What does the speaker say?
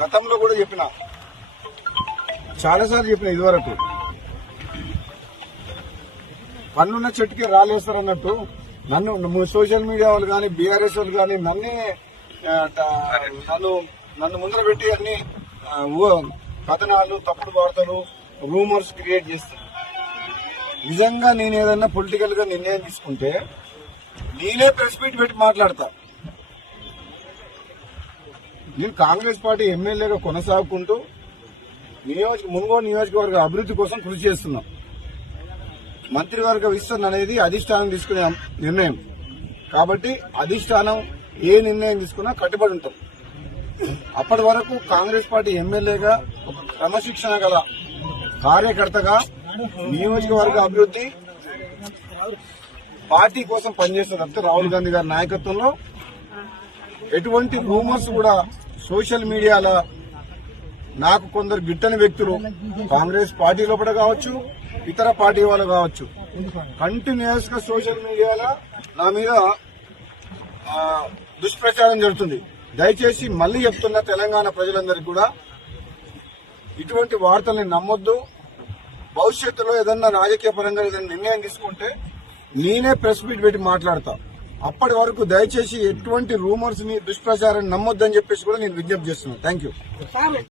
గతంలో కూడా చెప్పిన, చాలాసార్లు చెప్పిన, ఇదివరకు పన్నున్న చెట్టుకి రాలేస్తారన్నట్టు నన్ను సోషల్ మీడియా వాళ్ళు కానీ బీఆర్ఎస్ వాళ్ళు కానీ నన్ను ముందర పెట్టి అన్ని కథనాలు, తప్పుడు వార్తలు, రూమర్స్ క్రియేట్ చేస్తారు. నిజంగా నేను ఏదన్నా పొలిటికల్ గా నిర్ణయం తీసుకుంటే నేనే ప్రెస్ మీట్ పెట్టి మాట్లాడతా. నేను కాంగ్రెస్ పార్టీ ఎమ్మెల్యేగా కొనసాగుకుంటూ మునుగోడు నియోజకవర్గ అభివృద్ధి కోసం కృషి చేస్తున్నాం. మంత్రివర్గ విస్తరణ అనేది అధిష్టానం తీసుకునే నిర్ణయం కాబట్టి అధిష్టానం ఏ నిర్ణయం తీసుకున్నా కట్టుబడి ఉంటాం. అప్పటి వరకు కాంగ్రెస్ పార్టీ ఎమ్మెల్యేగా ఒక క్రమశిక్షణ గల కార్యకర్తగా నియోజకవర్గ అభివృద్ధి పార్టీ కోసం పనిచేస్తున్నట్టు రాహుల్ గాంధీ గారి నాయకత్వంలో ఎటువంటి రూమర్స్ కూడా సోషల్ మీడియాలో నాకు కొందరు గిట్టని వ్యక్తులు కాంగ్రెస్ పార్టీ లోపల కావచ్చు, ఇతర పార్టీ వాళ్ళు కావచ్చు, కంటిన్యూస్ గా సోషల్ మీడియాలో నా మీద దుష్ప్రచారం జరుగుతుంది. దయచేసి మళ్లీ చెప్తున్న తెలంగాణ ప్రజలందరికీ కూడా ఇటువంటి వార్తల్ని నమ్మొద్దు. భవిష్యత్తులో ఏదన్నా రాజకీయ పరంగా ఏదైనా నిర్ణయం తీసుకుంటే నేనే ప్రెస్ మీట్ పెట్టి మాట్లాడతా. అప్పటి వరకు దయచేసి ఎటువంటి రూమర్స్ ని, దుష్ప్రచారాన్ని నమ్మొద్దని చెప్పేసి కూడా నేను విజ్ఞప్తి చేస్తున్నాను. Thank you.